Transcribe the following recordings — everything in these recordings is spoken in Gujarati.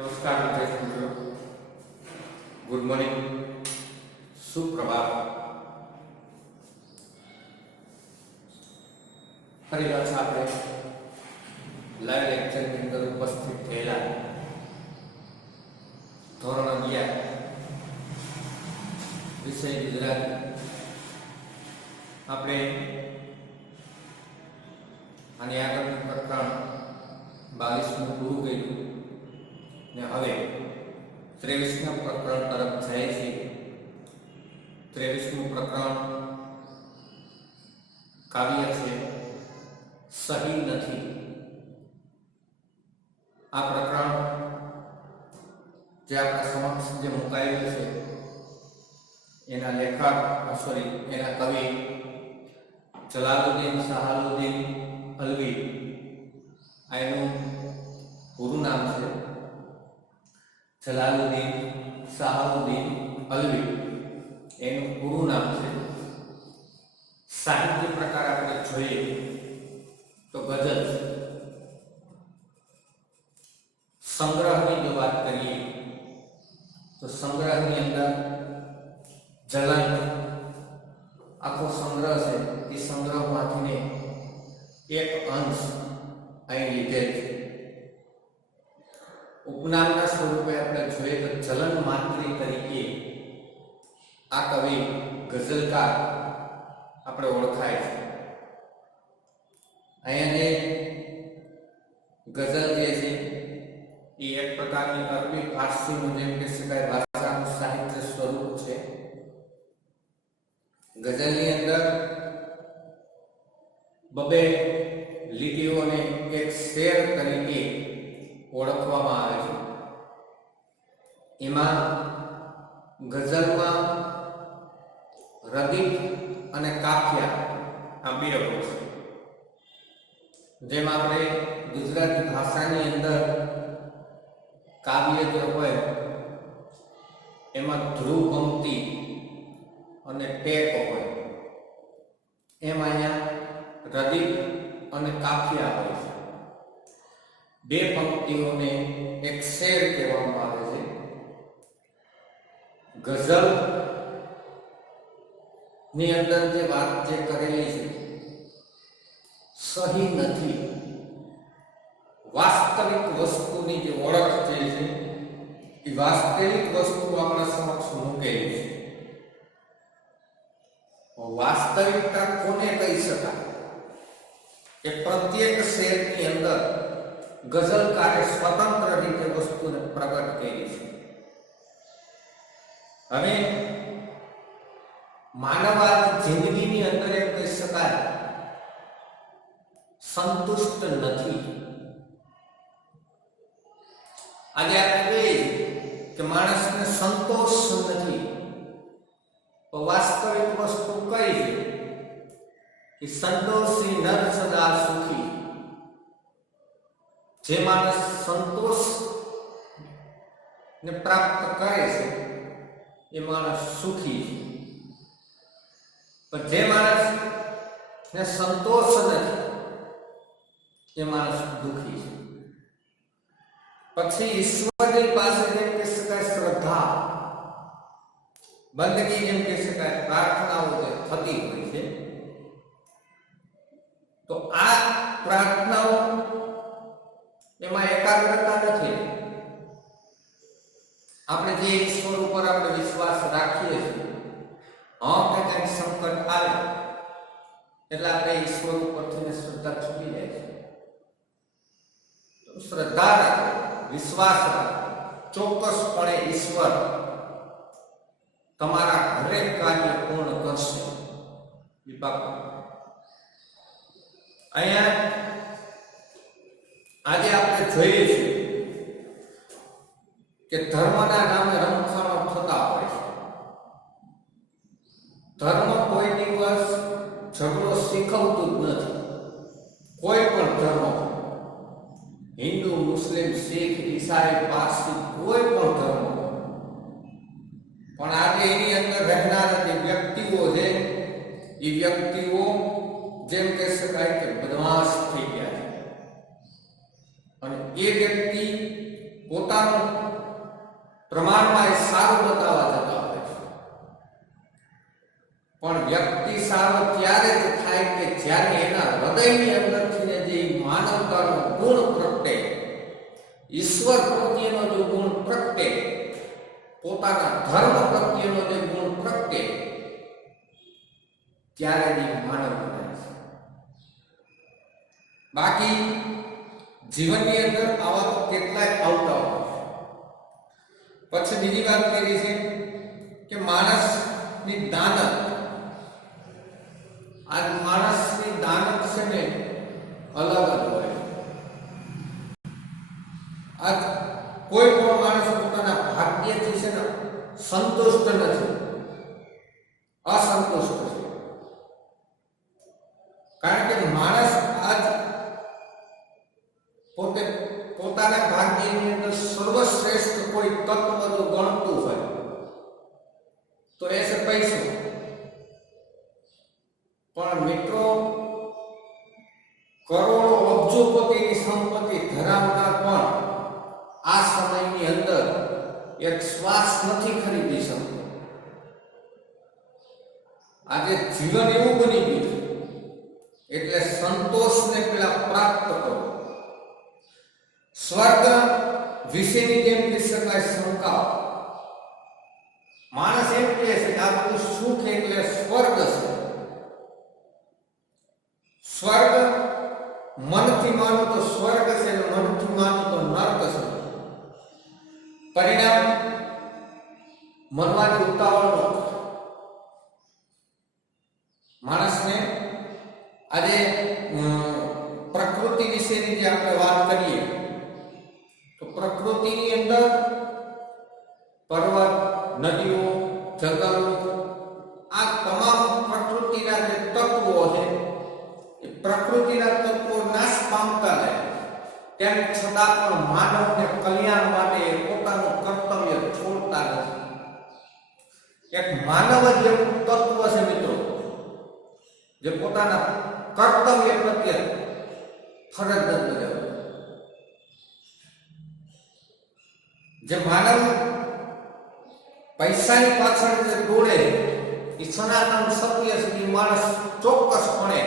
नमस्कार विद्यार्थी मित्रों, गुड मॉर्निंग, सुप्रभात। फरी पाछा આપણે લાઈવ લેક્ચરની અંદર ઉપસ્થિત થયેલા ધોરણ 11 વિષય ગુજરાતી આપણે આની આગળનું પ્રકરણ 22 નું પૂરું કર્યું ને હવે 23ના પ્રકરણ તરફ જાય છે। 23મું પ્રકરણ કાવ્ય છે સહી નથી। આ પ્રકરણ જે આપણા સમક્ષ જે મુકાયેલું છે એના લેખક એના કવિ જલાલુદ્દીન શાહલુદ્દીન અલ્વી, આ એનું પૂરું નામ છે જલાલુદ્દીન શાહલુદ્દીન અલ્વી, એનું પૂરું નામ છે। સાહિત્ય પ્રકાર આપણે જોઈએ તો ગઝલ છે। સંગ્રહની જો વાત કરીએ તો સંગ્રહની અંદર જલન આખો સંગ્રહ છે, એ સંગ્રહમાંથીને એક અંશ અહીં લીધેલ છે। ઉપનામના સ્વરૂપે આપણે જોઈએ તો જલન માત્રી તરીકે આ કવિ ગઝલકાર આપણે ઓળખાય છે। અહીંયા ગઝલ જે છે એ એક પ્રકારની અરબી ફારસીનું જેમ કે શકાય ભાષાનું સાહિત્ય સ્વરૂપ છે। ગઝલની અંદર બબે લીટીઓને એક શેર તરીકે ઓળખવામાં આવે છે। એમાં ગઝલમાં રદીફ અને કાફિયા આ બે હોય છે। જેમ આપણે ગુજરાતી ભાષાની અંદર કાવ્ય જે હોય એમાં ધ્રુવ પંક્તિ અને ટેક હોય, એમ અહીંયા રદીફ અને કાફિયા હોય છે। બે પંક્તિઓને એક શેર કહેવામાં આવે છે। ગઝલ ની અંદર જે વાત જે કરેલી છે સહી નથી, વાસ્તવિક વસ્તુની જે ઓળખ જે છે એ વાસ્તવિક વસ્તુ આપણા સમક્ષ મૂકેલી છે। વાસ્તવિકતા કોને કહી શકાય કે પ્રત્યેક શેરની અંદર ગઝલકારે સ્વતંત્ર રીતે વસ્તુને પ્રગટ કરી છે। હવે માનવની જિંદગીની અંદર એમ કહી શકાય સંતુષ્ટ નથી। આજે આપણે કે માણસને સંતોષ નથી, તો વાસ્તવિક વસ્તુ કઈ છે કે સંતોષી નર સદા સુખી। જે માણસ સંતોષ ને પ્રાપ્ત કરે છે એ માણસ સુખી છે, પણ જે માણસ ને સંતોષ નથી એ માણસ દુઃખી છે। પછી ઈશ્વરની પાસે જેમ કે શકાય શ્રદ્ધા, બંદગી જેમ કે શકાય પ્રાર્થનાઓ જે થતી હોય છે, તો આ પ્રાર્થનાઓ એમાં એકાગ્રતા નથી। આપણે જે ઈશ્વર ઉપર આપણે વિશ્વાસ રાખીએ છીએ, કે કંઈક સંકટ આવે એટલે આપણે ઈશ્વર ઉપરથી શ્રદ્ધા છૂટી જાય છે। તો શ્રદ્ધા રાખો, વિશ્વાસ રાખો, ચોક્કસપણે ઈશ્વર તમારા હરેક કાર્ય પૂર્ણ કરશે। અહીંયા આજે આપણે જોઈએ છીએ કે ધર્મના નામે રમખાણો થતા હોય છે। ધર્મ કોઈ દિવસ ઝઘડો શીખવતું જ નથી, કોઈ પણ ધર્મ, હિન્દુ, મુસ્લિમ, શીખ, ઈસાઈ, પારસી, કોઈ પણ ધર્મ, પણ આજે એની અંદર રહેનારા જે વ્યક્તિઓ છે એ વ્યક્તિઓ જેમ કહી શકાય કે બદમાશ થઈ ગયા છે, અને એ વ્યક્તિ પોતાનું પ્રમાણમાં એ સારું બતાવવા જતા હોય છે, પણ વ્યક્તિ સારો ત્યારે જ થાય કે જ્યારે એના હૃદયની અંદરથી જે માનવતાનો ગુણ પ્રગટે, ઈશ્વર પ્રત્યેનો જે ગુણ પ્રગટે, પોતાના ધર્મ પ્રત્યેનો જે ગુણ પ્રગટે, ત્યારે જ માનવ બને છે. બાકી જીવનની અંદર આવા તો કેટલાય આવતા હોય. પછી બીજી વાત કરી છે કે માણસની દાનત, આ માણસની દાનત છે ને અલગ જ હોય. આજ કોઈ પણ માણસ પોતાના ભાગ્યથી છે ને સંતુષ્ટ નથી, અસંતુષ્ટ છે. કારણ કે માણસ આજ પોતે પોતાના ભાગ્યની અંદર સર્વશ્રેષ્ઠ કોઈ તત્વ જો ગણતું હોય તો એ છે પૈસો. પણ મિત્રો, કરોડો અબજોપતિની સંપત્તિ ધરાવનાર પણ આ સમયની અંદર એક શ્વાસ નથી ખરીદી શકતો. આજે જીવન એવું બની ગયું છે, એટલે સંતોષને પેલા પ્રાપ્ત કરો. સ્વર્ગ વિશેની જેમ કહી શકાય શંકા. માણસ એમ કહે છે કે આ બધું સુખ એટલે સ્વર્ગ છે. સ્વર્ગ મનથી માનો તો સ્વર્ગ છે, મનથી માનો તો નર્ક છે. પરિણામ મનવાની ઉતાવળનો. માણસને આજે પ્રકૃતિ વિશેની જે આપણે વાત કરીએ તો પ્રકૃતિની અંદર પર્વત, નદીઓ, જંગલો, આ તમામ પ્રકૃતિના જે તત્વો છે એ પ્રકૃતિના તત્વો નાશ પામતા રહે, તેમ છતાં પણ માનવને કલ્યાણ માટે પોતાનું કર્તવ્ય છોડતા નથી. એક માનવ જ એવું તત્વ છે મિત્રો, જે પોતાના કર્તવ્ય પ્રત્યે ફરજ નથી બજાવતો. જે માનવ પૈસાની પાછળ જે દોડે એ સનાતન સત્ય સુધી માણસ ચોક્કસપણે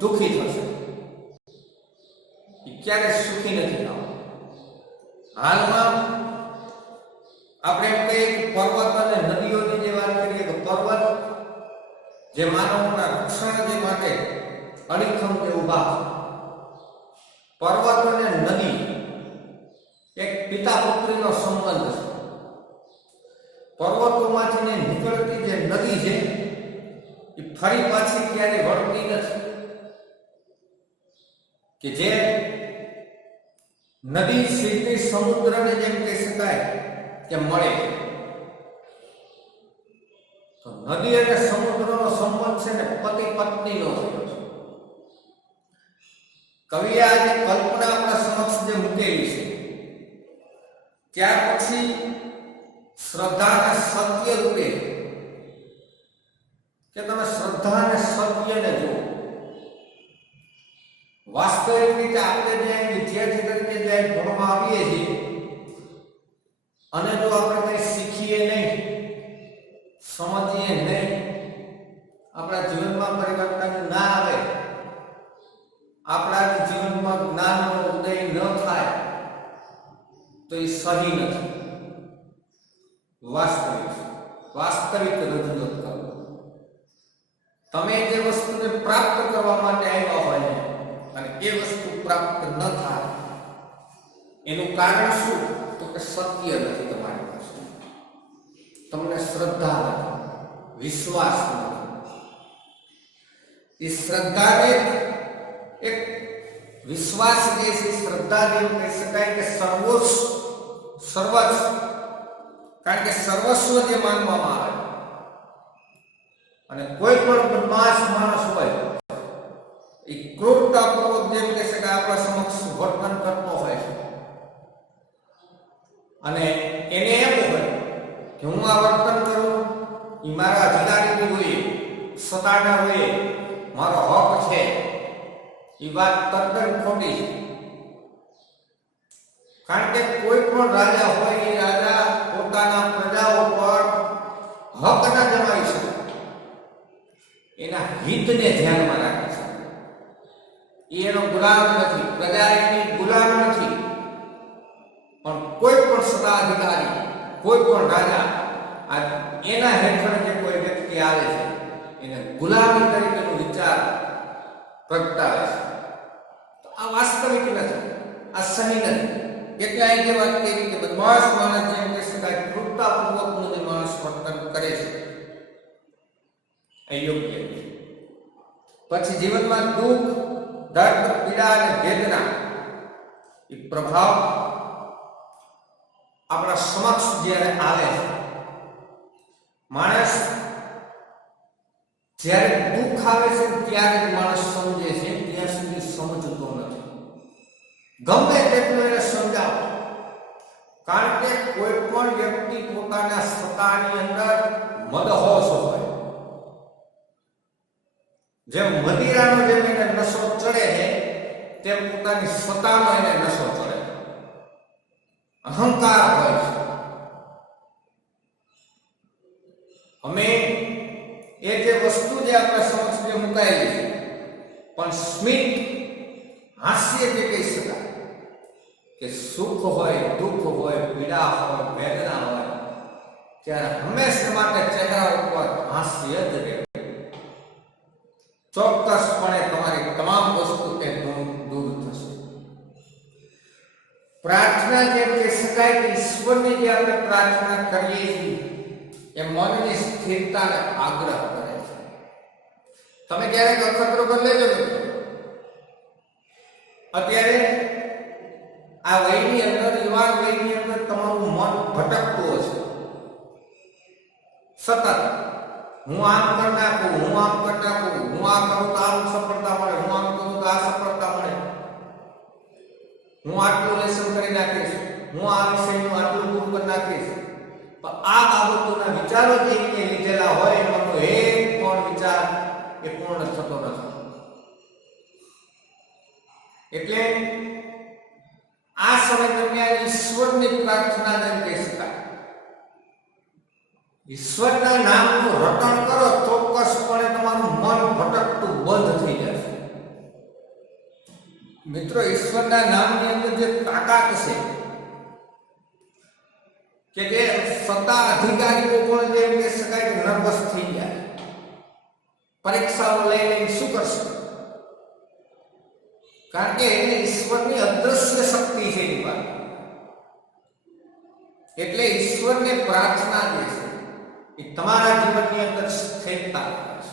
દુઃખી થશે, એ ક્યારે સુખી નથી થવાનો. હાલમાં આપણે એમ કહીએ કે પર્વત અને નદીઓની જે વાત કરીએ તો પર્વત જે માનવના રક્ષણ જે માટે અડીખમ જે ઉભા, પર્વત અને નદી એક પિતા પુત્રીનો સંબંધ છે. પર્વતોમાંથી નીકળતી જે નદી છે એ ફરી પાછી ક્યારે વળતી નથી. કે જે નદી સીધી સમુદ્રને જેમ કહી શકાય કે મળે, તો નદી અને સમુદ્રનો સંબંધ છે ને પતિ પત્નીનો થયો છે. કવિએ આજે કલ્પના આપણા સમક્ષ જે મૂકેલી છે, ત્યાર પછી શ્રદ્ધાને સત્ય રૂપે કે તમે શ્રદ્ધાને સત્યને જુઓ. વાસ્તવિક રીતે આપણે જે વિદ્યાર્થી તરીકે જે ભણવા આવીએ છીએ અને જો આપણે કંઈ શીખીએ નહીં, સમજીએ નહીં, આપણા જીવનમાં પરિવર્તન ના આવે, આપણા જીવનમાં જ્ઞાનનો ઉદય ન થાય તો એ સહી નથી. વાસ્તવિક રજૂઆત કરો. તમે જે વસ્તુને પ્રાપ્ત કરવા માટે આવ્યા હોય અને એ વસ્તુ પ્રાપ્ત ન થાય એનું કારણ શું? તો કે સત્ય નથી તમારી પાસે, તમને શ્રદ્ધા નથી, વિશ્વાસ નથી. એ શ્રદ્ધાને એક વિશ્વાસ જે છે, શ્રદ્ધા જેવું કહી શકાય કે સર્વસ્વ, કારણ કે સર્વસ્વ જે માનવામાં આવે. અને કોઈ પણ બદમાશ માણસ હોય એ ક્રૂરતાપૂર્વક જેમ કહી શકાય આપણા સમક્ષ વર્તન કરતો હોય છે, અને એને એમ હોય કે હું આ વર્તન કરું એ મારા અધિકારી હોય, સત્તાના હોય, મારો હક છે. એ વાત તદ્દન ખોટી છે. કારણ કે કોઈ પણ રાજા હોય એ રાજા પોતાના પ્રજાઓ પર હક ના જમાવી શકે, એના હિતને ધ્યાનમાં રાખે છે. એનો ગુલામ નથી, પ્રજા એની ગુલામ નથી. પણ કોઈ પણ સત્તાધિકારી, કોઈ પણ રાજા એના હેઠળ જે કોઈ વ્યક્તિ આવે છે એને ગુલામી તરીકેનો વિચાર પ્રગટાવે છે. તો આ વાસ્તવિક નથી, આ સહી નથી. એટલે અહીં જે વાત કરી કે બદમાશ માણસ જેમ કે શકાય કૃપતાપૂર્વકનું જે માણસ વર્તન કરે છે એ યોગ્ય નથી. પછી જીવનમાં દુઃખ, દર્દ, પીડા અને વેદના એ પ્રભાવ આપણા સમક્ષ જ્યારે આવે છે, માણસ જ્યારે દુઃખ આવે છે ત્યારે માણસ સમજે છે, ત્યાં સુધી સમજતો નથી. ગમે તેટલું એને સમજાવો, કારણ કે કોઈ પણ વ્યક્તિ પોતાના સત્તાની અંદર મદહોશ હોય. જેમ મદિરાનો જેમ એને નશો ચડે છે, તેમ પોતાની સત્તાનો એને નશો ચડે, અહંકાર હોય છે. અમે એ જે વસ્તુ જે આપણા સમક્ષ જે મુકાયેલી છે, પણ સ્મિત હાસ્ય જે કહી શકાય કે સુખ હોય, દુઃખ હોય, પીડા હોય, વેદના હોય, ત્યારે હંમેશા માટે ચહેરા ઉપર હાસ્ય જ રહે. ચોક્કસપણે તમારી તમામ વસ્તુ તે દૂર થશે. પ્રાર્થના જેમ કહી શકાય કે ઈશ્વરની જે આપણે પ્રાર્થના કરીએ છીએ એ મનની સ્થિરતાને આગ્રહ કરે છે. તમે ક્યારેક અખતરો પર લેજો મિત્રો, અત્યારે આ વયની અંદર, યુવાન વયની અંદર તમારું મન ભટકતું હશે સતત. હું આમ કરી નાખું, હું આમ કરી નાખું, હું આ કરું તો આમ સફળતા મળે, હું આમ કરું તો આ સફળતા મળે, હું આટલું લેસન કરી નાખીશ, હું આ વિષયનું આટલું પૂરું કરી નાખીશ. પણ આ બાબતોના વિચારો જે રીતે લીધેલા હોય એનો એક પણ વિચાર એ પૂર્ણ થતો નથી. એટલે આ સમય દરમિયાન ઈશ્વરની પ્રાર્થના જેમ કહી શકાય, ઈશ્વરના નામનું રટણ કરો, ચોક્કસપણે તમારું મન ભટકતું બંધ થઈ જશે. મિત્રો, ઈશ્વરના નામની અંદર જે તાકાત છે કે જે સત્તા અધિકારીઓ પણ જેમ કહી શકાય કે નર્વસ થઈ જાય, પરીક્ષાઓ લઈ લઈને શું કરશે? કારણ કે એને ઈશ્વરની અદ્રશ્ય શક્તિ છે એની પાસે. એટલે ઈશ્વરને પ્રાર્થના જે છે એ તમારા જીવનની અંદર સ્થિરતા છે.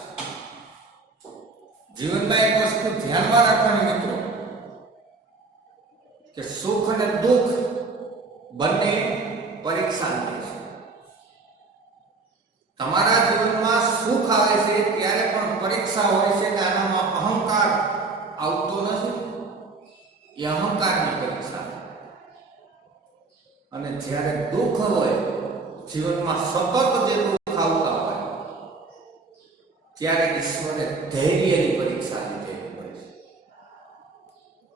જીવનમાં એક વસ્તુ ધ્યાનમાં રાખવાની મિત્રો કે સુખ અને દુઃખ બંને પરીક્ષા લે છે. તમારા જીવનમાં સુખ આવે છે ત્યારે પણ પરીક્ષા હોય છે કે આનામાં અહંકાર આવતો નથી, એ અહંકારની પરીક્ષા. અને જ્યારે દુઃખ હોય, જીવનમાં સતત જે દુઃખ આવતા હોય, ત્યારે ઈશ્વરે ધૈર્યની પરીક્ષા લીધેલી હોય છે.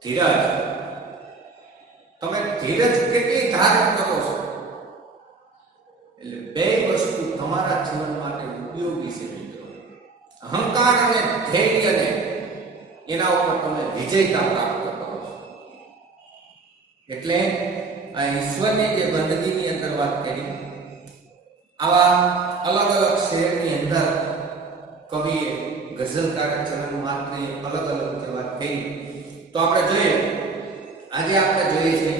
ધીરજ, તમે ધીરજ કેટલી ધારણ કરો છો, એટલે બે વસ્તુ તમારા જીવન માટે ઉપયોગી છે મિત્રો. અહંકાર અને ધૈર્યને એના ઉપર તમે વિજયતા પ્રાપ્ત કરો છો. એટલે આ ઈશ્વરની જે બંદગીની અંદર વાત કરી, આવા અલગ અલગ શહેરની અંદર કવિએ ગઝલકાર ચલણ માત્રની અલગ અલગ જે વાત કરી, તો આપણે જોઈએ, આજે આપણે જોઈએ છે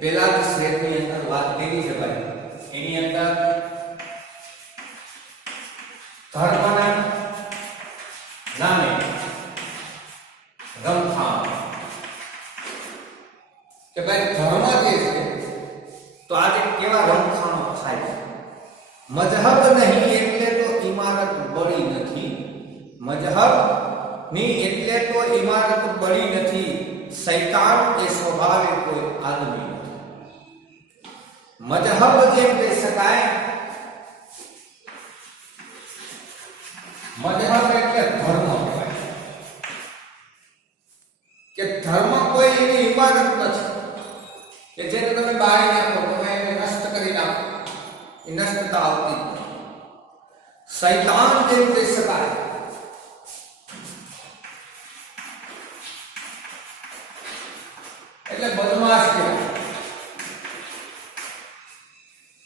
પહેલા જ શહેરની અંદર વાત કરી છે ભાઈ, એની અંદર ધર્મના નામે રમખાણ કે ભાઈ ધર્મ જે છે તો આજે કેવા રમખાણો થાય છે. મજહબ નહીં એટલે તો ઇમારત બળી નથી, મજહબ ની એટલે તો ઇમારત બળી નથી, શૈતાન એ સ્વભાવે કોઈ આદમી નથી. મજહબ જેમ કહી શકાય, મજહબ એટલે ધર્મ કહેવાય કે ધર્મ કોઈ એવી ઇમારત નથી કે જેને તમે બાળી નાખો, તમે એને નષ્ટ કરી નાખો, શ્રેષ્ઠતા આવતી જ નથી. શૈતાન જેમ કહી શકાય એટલે બદમાશ કહેવાય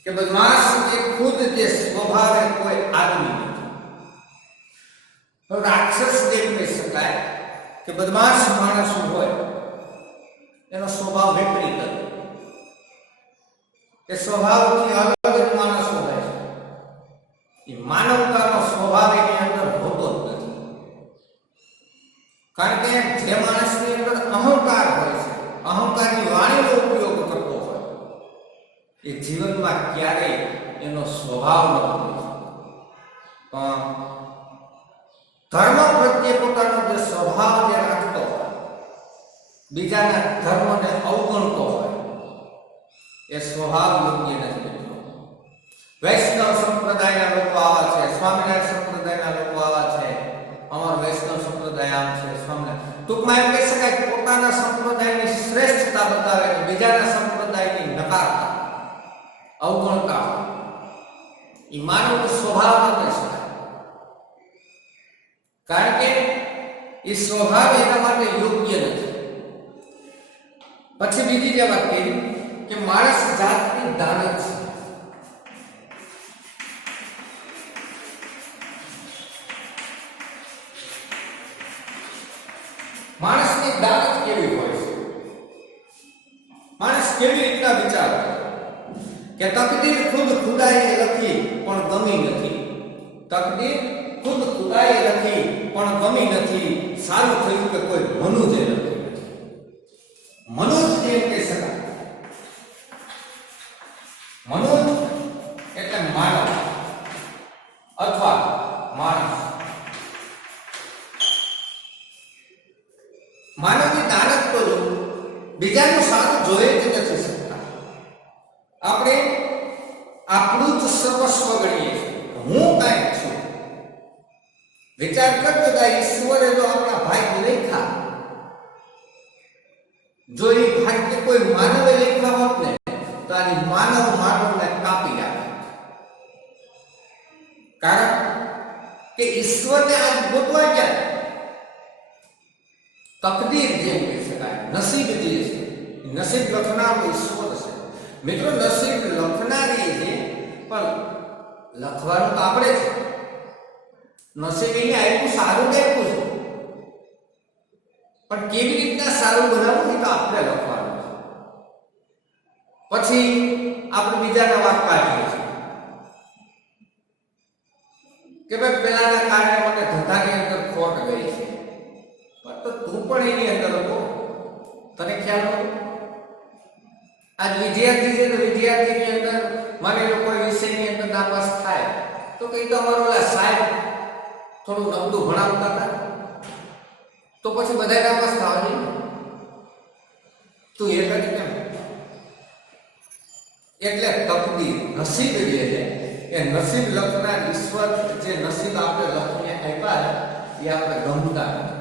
કે બદમાશ એ ખુદ જે સ્વભાવે કોઈ આદમી નથી. રાક્ષસ જેમ કહી શકાય કે બદમાશ માણસ હોય એનો સ્વભાવ વિપરીત હતો. એ સ્વભાવથી અલગ જ માણસ હોય છે. એ માનવતાનો સ્વભાવ એની અંદર હોતો જ નથી. કારણ કે જે માણસની અંદર અહંકાર હોય છે, અહંકારની વાણીનો ઉપયોગ કરતો હોય, એ જીવનમાં ક્યારેય એનો સ્વભાવ ન બદલે. પણ ધર્મ પ્રત્યે પોતાનો જે સ્વભાવ જે રાખતો હોય, બીજાના ધર્મને અવગણતો હોય, એ સ્વભાવ યોગ્ય નથી બનતો. વૈષ્ણવ સંપ્રદાયના લોકો આવા છે, સ્વામિનારાયણ સંપ્રદાયના લોકો આવા છે, અમારો વૈષ્ણવ સંપ્રદાય આમ છે, સ્વામિનારાયણ. ટૂંકમાં એમ કહી શકાય કે પોતાના સંપ્રદાયની શ્રેષ્ઠતા બતાવે કે બીજાના સંપ્રદાયની નકારતા, અવગણતા. એ માનવનો સ્વભાવ ન કહી શકાય. કારણ કે એ સ્વભાવ એના માટે યોગ્ય નથી. પછી બીજી જે વાત કરી કે માણસ જાતની દાનત છે. માણસની દાનત કેવી હોય છે? માણસ કેવી રીતના વિચાર કે તકદીર ખુદ ખુદાએ લખી પણ ગમી નથી. તકદીર ખુદ ખુદાએ લખી પણ ગમી નથી. સારું થયું કે કોઈ મનુજે લખી નથી. મનુજ એમ કહી શકાય. મનુજ એટલે માનવ અથવા માણસ. માનવની દાનત તો બીજાનું સારું જોઈ જ નથી શકતા. આપણે આપણું જ સર્વસ્વ ગણીએ છીએ. હું કાંઈક છું. વિચાર કરતો હતા ઈશ્વરે જો આપણા ભાગ્ય લેખા, જો એ ભાગ્ય કોઈ માનવે લેખા હોત ને તો આ માનવ માનવને કાપી નાખે. કારણ કે ઈશ્વરને આજ ગોતવા ગયા. તકદીર જેમ કહી શકાય, નસીબ જે છે, નસીબ લખનારો ઈશ્વર છે. મિત્રો, નસીબ લખનારી છે પણ લખવાનું તો આપણે છે. નસીબ એને આપ્યું, સારું આપ્યું છે, પણ કેવી રીતના સારું બનાવવું એ તો આપણે લખવાનું છે. પછી આપણે બીજાના વાત કાઢીએ છીએ કે ભાઈ પેલાના કારણે મને ધંધાની અંદર ખોટ ગઈ છે, તો તું પણ એની અંદર હતો. તને ખ્યાલ હતો? આજ વિદ્યાર્થી છે તો વિદ્યાર્થીની અંદર માની લો કોઈ વિષયની અંદર નાપાસ થાય તો કઈ તો અમારો સાહેબ થોડું નબળું ભણાવતા હતા તો પછી બધા નાપાસ થવા જોઈએ. તું એ કરી કેમ? એટલે તકદીર, નસીબ જે છે એ નસીબ લખનાર ઈશ્વર જે નસીબ આપણે લખીને આપ્યા એ આપણે ગમતા નથી.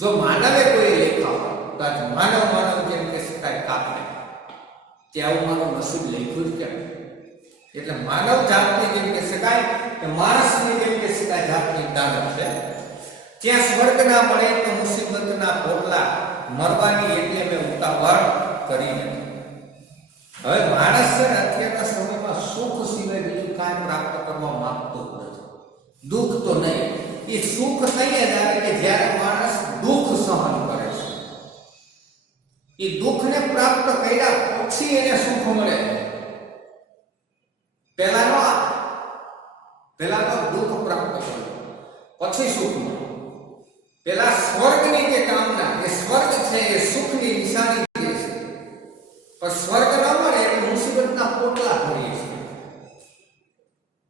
જો માનવે કોઈ લેખા હોય તો આજ માનવ માનવ જેમ કે શકાય કાપને કે આવું મારું નસીબ લખ્યું જ કેમ? એટલે માનવ જાતની જેમ કે શકાય કે માણસની જેમ કે શકાય જાતની દાનત છે. ત્યાં સ્વર્ગ ના મળે તો મુસીબતના પોટલા મરવાની એટલે મેં ઉતાવળ કરી નથી. હવે માણસ છે ને અત્યારના સમયમાં સુખ સિવાય બીજું કાંઈ પ્રાપ્ત કરવા માંગતો નથી. દુઃખ તો નહીં. એ સુખ કહીએ જાય કે જ્યારે માણસ દુઃખ સહન કરે છે. એ દુઃખને પ્રાપ્ત કર્યા પછી એને સુખ મળે. પહેલાનો દુઃખ પ્રાપ્ત કર્યું પછી સુખ મળે. પેલા સ્વર્ગની જે કામના, એ સ્વર્ગ છે એ સુખની નિશાની છે. પણ સ્વર્ગ ન મળે એટલે મુસીબતના પોટલા ભરીએ છીએ.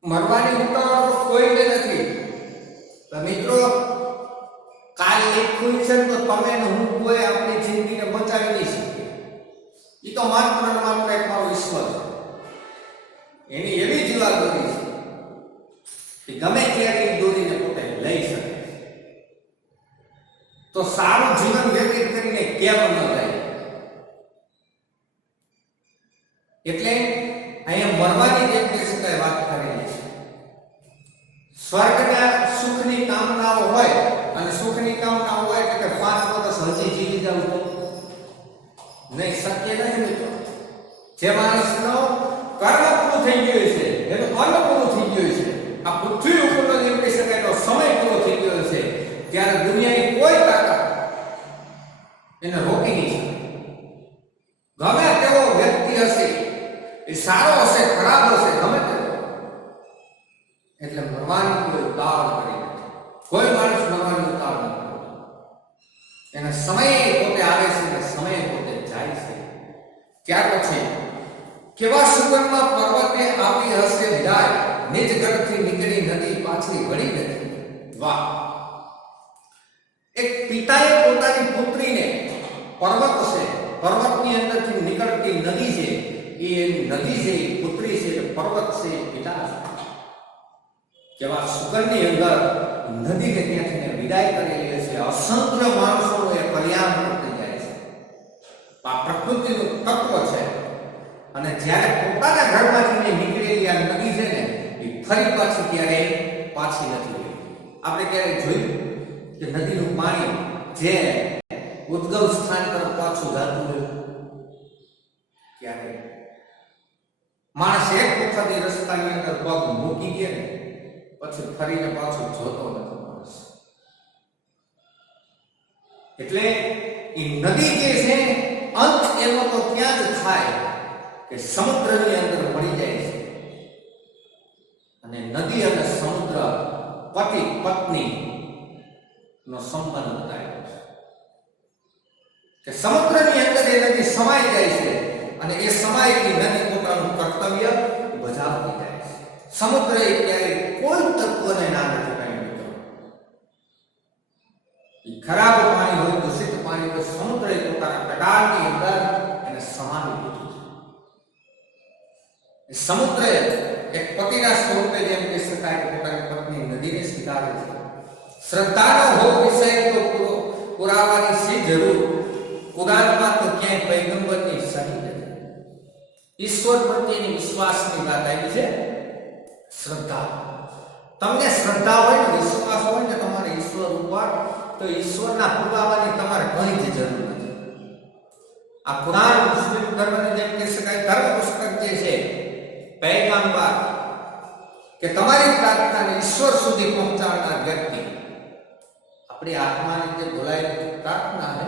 મરવાની ઉતાવળ તો કોઈને નથી. મિત્રો, કાલ લખ્યું છે તો તમે ને હું કોઈ આપણી જિંદગીને બચાવી નહીં શકીએ. એ તો માત્ર ને માત્ર એક મારો ઈશ્વર છે. એની એવી જીવાદોરી છે કે ગમે ત્યારે એ દોરીને પોતે લઈ શકે. તો સારું જીવન વ્યતીત કરીને કેમ ન જાય? એટલે અહીંયા મરવાની જેમ કે શકાય વાત થાય સ્વર્ગના સુખની કામનાઓ હોય અને સુખની કામનાઓ હોય એટલે કે 5 વર્ષ હજી જીવી જવું તો નહીં, શક્ય નથી મિત્રો. જે માણસનો કર્મ પૂરું થઈ ગયું છે, એનું કર્મ પૂરું થઈ ગયું છે, આ પૃથ્વી ઉપરનો જેમ કહી શકાય તો સમય પૂરો થઈ ગયો છે, ત્યારે દુનિયાની કોઈ તાકાત એને રોકી નહીં શકે. ગમે તેવો વ્યક્તિ હશે, એ સારો હશે, ખરાબ હશે, ગમે તેવો, એટલે મરવાની કોઈ ઉતાવળ કરી નથી. કોઈ માણસ મરવાની ઉતાવળ નથી. એના સમય પોતે આવે છે અને સમય પોતે જાય છે. ત્યાર પછી કેવા સુગંધમાં પર્વતે આપી હશે વિદાય, નિજ ઘરથી નીકળી નદી પાછી વળી નથી. વાહ! એક પિતાએ પોતાની પુત્રીને પર્વત છે, પર્વતની અંદરથી નીકળતી નદી છે, એ નદી છે, પુત્રી છે, પર્વત છે, પિતા છે. કેવા સુગંધની અંદર નદીને ત્યાંથી વિદાય કરેલી છે. અસંખ્ય માણસોનું એ કલ્યાણ થઈ જાય છે. આ પ્રકૃતિનું તત્વ છે. અને જ્યારે પોતાના ઘરમાંથી નીકળેલી આ નદી છે ને, એ ફરી પાછી ક્યારે પાછી નથી. આપણે ક્યારે જોયું કે નદીનું પાણી જે ઉદ્ગમ સ્થાન તરફ પાછું જતું હોય? ક્યારે? માણસ એક વખત એ રસ્તાની અંદર પગ મૂકી ગયા ને પછી ફરીને પાછું જોતો નથી માણસ. એટલે એ નદી જે છે અંત એનો તો ત્યાં જ થાય કે સમુદ્રની અંદર મળી જાય છે. અને નદી અને સમુદ્ર પતિ પત્ની નો સંબંધ થાય છે કે સમુદ્રની અંદર એ નદી સમાઈ જાય છે અને એ સમાયેલી નદી પોતાનું કર્તવ્ય બજાવતી જાય છે. સમુદ્ર એ ક્યારેય કોઈ તત્વને ના નથી કહ્યું. એ ખરાબ પાણી હોય, દૂષિત પાણી હોય, સમુદ્ર એ પોતાના કડાળની અંદર એને સમાવી દીધું છે. સમુદ્ર એક પતિના સ્વરૂપે જેમ કહી શકાય કે પોતાની પત્ની નદીને સ્વીકારે છે. શ્રદ્ધાનો હો વિષય તો પુરાવાની શી જરૂર, કુરાનમાં તો ક્યાંય પૈગંબરની સહી નથી. ઈશ્વર પ્રત્યેની વિશ્વાસની વાત આવી છે. શ્રદ્ધા, તમને શ્રદ્ધા હોય ને, વિશ્વાસ હોય ને તમારે ઈશ્વર ઉપર, તો ઈશ્વરના પુરાવાની તમારે કંઈ જ જરૂર નથી. આ કુરાન મુસ્લિમ ધર્મની જેમ કહી શકાય ધર્મ પુસ્તક જે છે, પૈગંબર કે તમારી પ્રાર્થનાને ઈશ્વર સુધી પહોંચાડનાર વ્યક્તિ, આપણી આત્માની જે બોલાયેલી પ્રાર્થના છે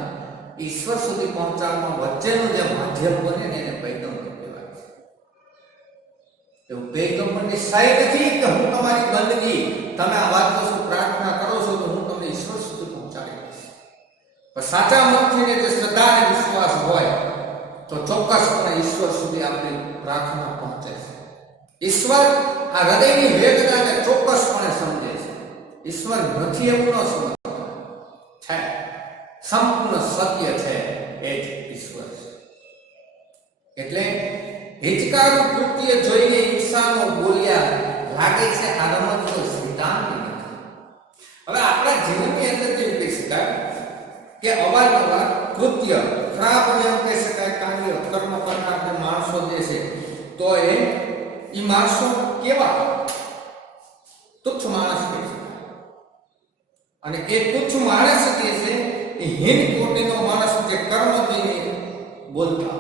ઈશ્વર સુધી પહોંચાડવા વચ્ચેનું જે માધ્યમ બને ને એને પૈગંબર કહેવાય છે. એવું પૈગંબરની સહી નથી કે હું તમારી બંદગી, તમે આ વાતો શું પ્રાર્થના કરો છો તો હું તમને ઈશ્વર સુધી પહોંચાડી દઈશ. પણ સાચા મનથી જે શ્રદ્ધા અને વિશ્વાસ હોય તો ચોક્કસપણે ઈશ્વર સુધી આપણી પ્રાર્થના પહોંચે છે. ઈશ્વર આ હૃદયની વેદનાને ચોક્કસપણે સમજે છે. ઈશ્વર નથી એવું ન સમજે છે, સંપૂર્ણ સત્ય છે એ જ ઈશ્વર છે. એટલે હિચકારું કૃત્ય જોઈને ઈશાનો બોલ્યા, લાગે છે આ રમત તો સિદ્ધાંત નથી. હવે આપણા જીવનની અંદર જેમ કહી શકાય કે અવારનવાર કૃત્ય, ખરાબ જેમ કહી શકાય કાર્ય, કર્મ કરનાર જે માણસો જે છે, તો એ માણસો કેવા તુચ્છ માણસ કહે છે. અને એ તુચ્છ માણસ જે છે એ હીન કોટીનો માણસ, જે કર્મ જોઈને બોલતા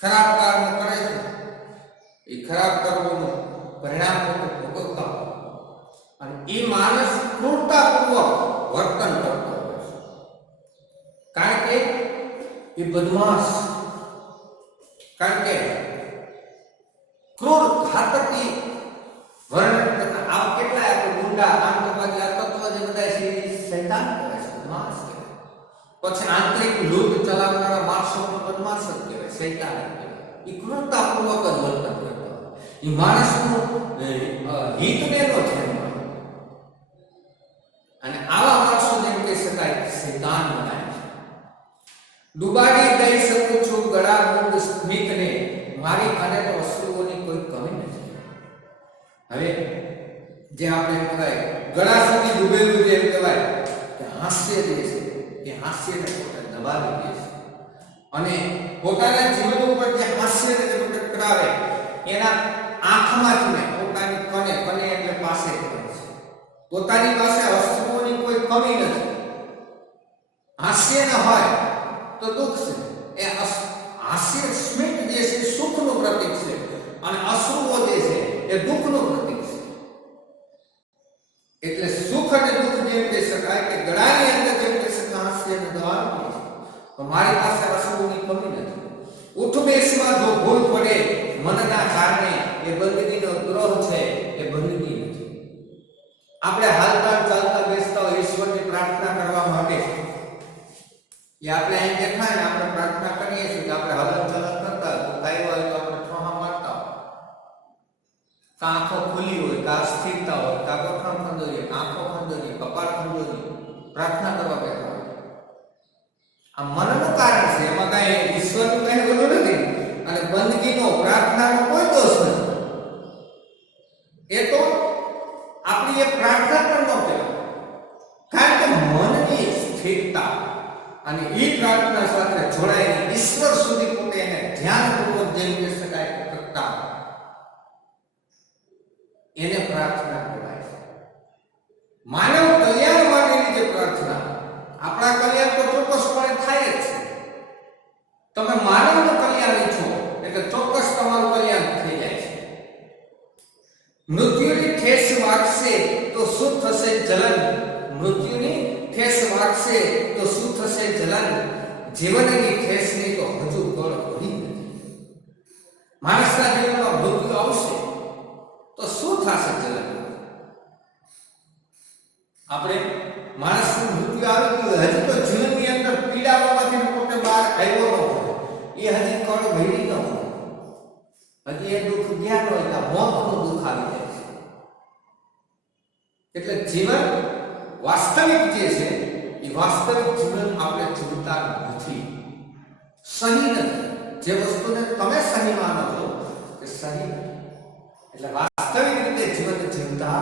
ખરાબ કર્મ કરે છે, એ ખરાબ કર્મોનું પરિણામ ભોગવતા, અને એ માણસ ક્રૂરતાપૂર્વક વર્તન કરતો હોય છે. કારણ કે એ બદમાશ, કારણ કે ક્રૂર ઘાતકી વર્ણન આ કેટલાય આપણે ગુંડા, આતંકવાદી, આ તત્વ જે બધા છે એ શૈતાન કહેવાય છે, બદમાશ કહેવાય. પછી આંતરિક લૂંટ ચલાવનારા માણસો પણ બદમાશ જ કહેવાય, શૈતાન જ કહેવાય. એ ક્રૂરતાપૂર્વક જ વર્તન કરતા હોય. એ માણસનું હિતને નો ધ્યાન, અને આવા માણસો જેમ કહી શકાય શૈતાન બનાવે છે. ડુબાડી દઈ શકું છું ગળા મૂળ સ્મિતને, મારી ખાને તો વસ્તુઓની કોઈ કમી નથી. હવે જે આપણે કહેવાય ગળા સુધી ડૂબેલું જે કહેવાય કે હાસ્ય જે છે એ હાસ્યને પોતે દબાવી દે છે, અને પોતાના જીવન ઉપર જે હાસ્યને પ્રગટ કરાવે એના આંખમાંથી પોતાની કને એટલે પાસે કરે છે. પોતાની પાસે અશ્રુઓની કોઈ કમી નથી. હાસ્ય ન હોય તો દુઃખ છે. એ હાસ્ય સ્મિત જે છે સુખનું પ્રતીક છે અને અશ્રુઓ જે છે એ દુઃખનું પ્રતીક છે. એટલે સુખ અને દુઃખ જેમ કહી શકાય કે ગળાની અંદર જેમ કહી શકાય હાસ્ય અને દવાનું કહે છે. તો મારી પાસે અશ્રુઓની કમી નથી. ઉઠ બેસમાં જો ભૂલ પડે મનના કારણે એ બંદગીનો દ્રોહ છે, એ બંદગી નથી. આપણે હાલતા ચાલતા બેસતા હોય ઈશ્વરની પ્રાર્થના કરવા માટે એ આપણે અહીં દેખાય ને આપણે પ્રાર્થના કરીએ છીએ કે આપણે હલન ચલન કરતા તો કાંઈ હોય તો આપણે ઠોહા મારતા હોય, કાં આંખો ખુલ્લી હોય, કાં સ્થિરતા હોય, કાં ગોઠણ ખંડોરીએ, આંખો ખંડોરીએ, કપાળ ખંડોરીએ પ્રાર્થના કરવા બેઠા હોય. આ મનનું કારણ છે, એમાં કાંઈ ઈશ્વરનું કંઈ બધું નથી અને બંદગીનો પ્રાર્થનાનો કોઈ દોષ નથી. એ તો આપણી એ પ્રાર્થના પણ ન કહેવાય, કારણ કે મનની સ્થિરતા અને એ પ્રાર્થના સાથે જોડાઈને ઈશ્વર સુધી પોતે એને ધ્યાનપૂર્વક જેમ કહી શકાય કરતા એને પ્રાર્થના કહેવાય છે. માનવ કલ્યાણ માટેની જે પ્રાર્થના, આપણા કલ્યાણ તો ચોક્કસપણે થાય જ છે. તમે માનવનું કલ્યાણ ઈચ્છો એટલે ચોક્કસ તમારું કલ્યાણ થઈ જાય છે. મૃત્યુની ઠેસ વાગશે તો શું થશે જલન, મૃત્યુની ઠેસ વાગશે તો શું થશે જલન, જીવનની ઠેસની તો હજુ ગળ ભરી નથી. માણસના જીવનમાં મૃત્યુ આવશે તો શું થશે જલન. આપણે માણસનું મૃત્યુ આવી ગયું, હજી તો જીવનની અંદર પીડાઓમાંથી પોતે બહાર આવ્યો ન હોય, એ હજી કળ ભરી ન હોય, હજી એ દુઃખ જ્ઞાન હોય મોતનું દુઃખ આવી જાય છે. એટલે જીવન વાસ્તવિક જે છે એ વાસ્તવિક જીવન આપણે જીવતા નથી, સહી નથી. જે વસ્તુને તમે સહી માનો છો એ સહી નથી. એટલે વાસ્તવિક રીતે જીવન જીવતા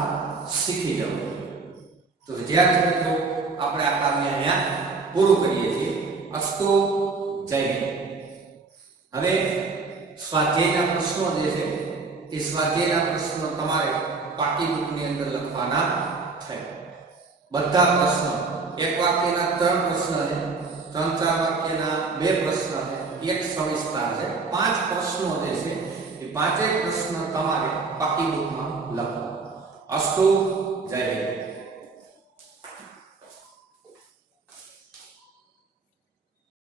શીખી જવું. તો વિદ્યાર્થી મિત્રો, આપણે આ કામને અહીંયા પૂરું કરીએ છીએ. અસ્તુ, જય હિન્દ. હવે સ્વાધ્યાયના પ્રશ્નો જે છે એ સ્વાધ્યાયના પ્રશ્નો તમારે પાકી બુકની અંદર લખવાના છે. બધા પ્રશ્નો, એક વાક્યના 3 પ્રશ્ન છે, 3-4 વાક્યના 2 પ્રશ્ન છે, એક સવિસ્તાર છે. 5 પ્રશ્નો જે છે એ 5 પ્રશ્ન તમારે પાકી બુકમાં લખવા. અસ્તુ, જય હિન્દ.